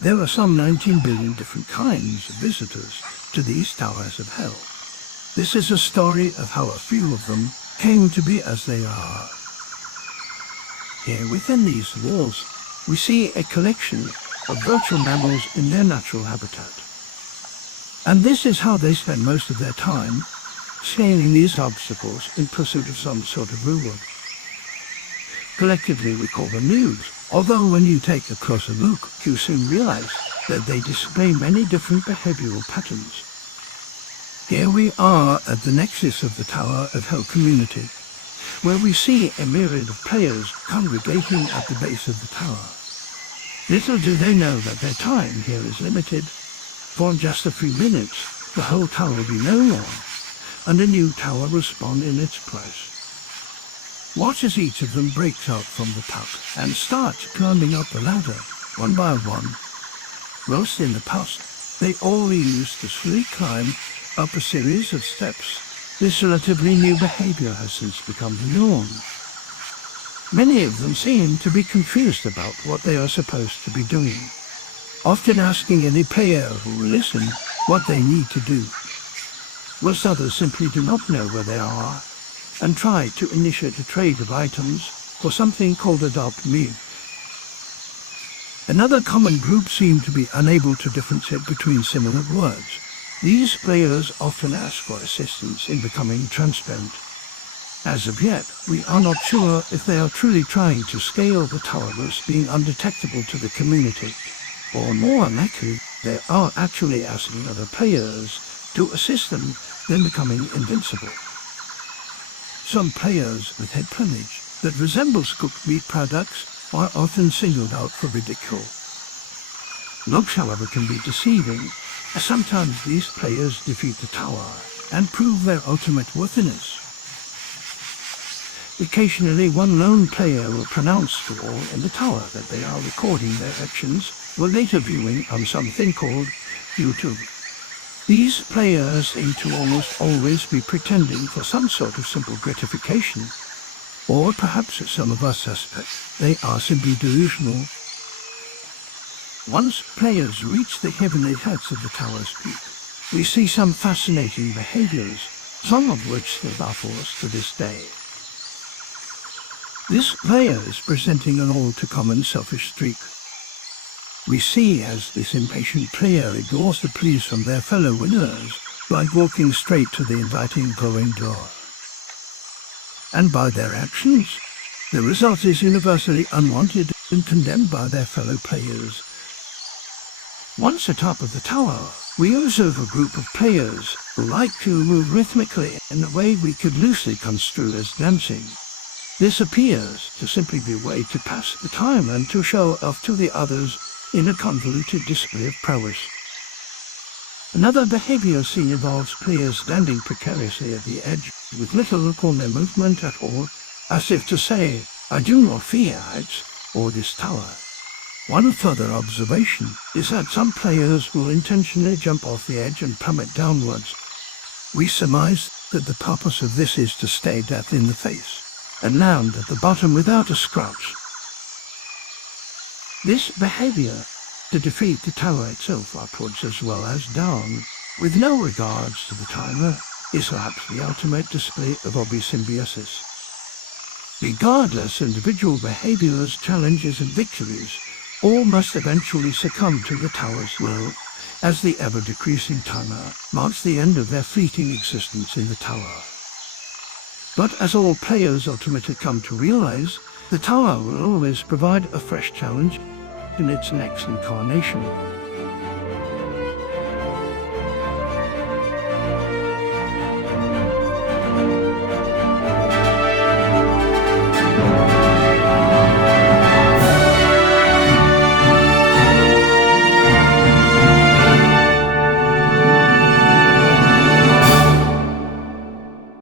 There are some 19 billion different kinds of visitors to these towers of hell. This is a story of how a few of them came to be as they are. Here within these walls, we see a collection of virtual mammals in their natural habitat. And this is how they spend most of their time, scaling these obstacles in pursuit of some sort of reward. Collectively we call them nudes, although when you take a closer look, you soon realize that they display many different behavioral patterns. Here we are at the nexus of the Tower of Hell community, where we see a myriad of players congregating at the base of the tower. Little do they know that their time here is limited. For in just a few minutes, the whole tower will be no more, and a new tower will spawn in its place. Watch as each of them breaks out from the tuck and starts climbing up the ladder, one by one. Whilst in the past, they all used to slowly climb up a series of steps. This relatively new behavior has since become the norm. Many of them seem to be confused about what they are supposed to be doing, often asking any player who will listen what they need to do, whilst others simply do not know where they are and try to initiate a trade of items for something called Adopt Me. Another common group seem to be unable to differentiate between similar words. These players often ask for assistance in becoming transparent. As of yet, we are not sure if they are truly trying to scale the tower whilst being undetectable to the community, or more likely, they are actually asking other players to assist them in becoming invincible. Some players with head plumage that resembles cooked meat products are often singled out for ridicule. Looks, however, can be deceiving, as sometimes these players defeat the tower and prove their ultimate worthiness. Occasionally, one lone player will pronounce to all in the tower that they are recording their actions while later viewing on something called YouTube. These players seem to almost always be pretending for some sort of simple gratification, or perhaps as some of us suspect, they are simply delusional. Once players reach the heavenly heights of the tower's peak, we see some fascinating behaviors, some of which still baffle us to this day. This player is presenting an all-too-common selfish streak. We see as this impatient player ignores the pleas from their fellow winners by walking straight to the inviting glowing door. And by their actions, the result is universally unwanted and condemned by their fellow players. Once atop of the tower, we observe a group of players who like to move rhythmically in a way we could loosely construe as dancing. This appears to simply be a way to pass the time and to show off to the others in a convoluted display of prowess. Another behavior seen involves players standing precariously at the edge with little or no movement at all, as if to say, "I do not fear heights or this tower." One further observation is that some players will intentionally jump off the edge and plummet downwards. We surmise that the purpose of this is to stare death in the face and land at the bottom without a scratch. This behavior to defeat the tower itself upwards as well as down, with no regards to the timer, is perhaps the ultimate display of obvious symbiosis. Regardless individual behaviors, challenges and victories, all must eventually succumb to the tower's will, as the ever-decreasing timer marks the end of their fleeting existence in the tower. But as all players ultimately come to realize, the tower will always provide a fresh challenge in its next incarnation.